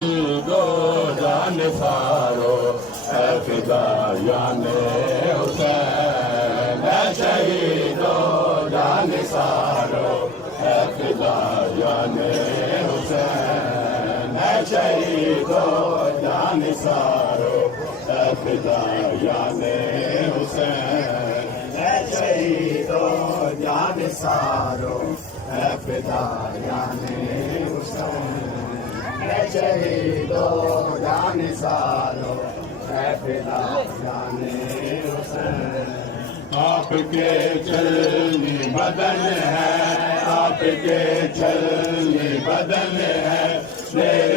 دو جان سارو اے فدایان حسین، اے شہیدو جان سارو اے فدایان حسین، اے شہیدو جان سارو اے فدایان حسین، اے شہیدو جان سارو اے فدایان حسین، اے شہیدو جان سارو اے فدایان حسین۔ آپ کے چلنی بدن ہے، آپ کے چلنی بدن ہے، میرے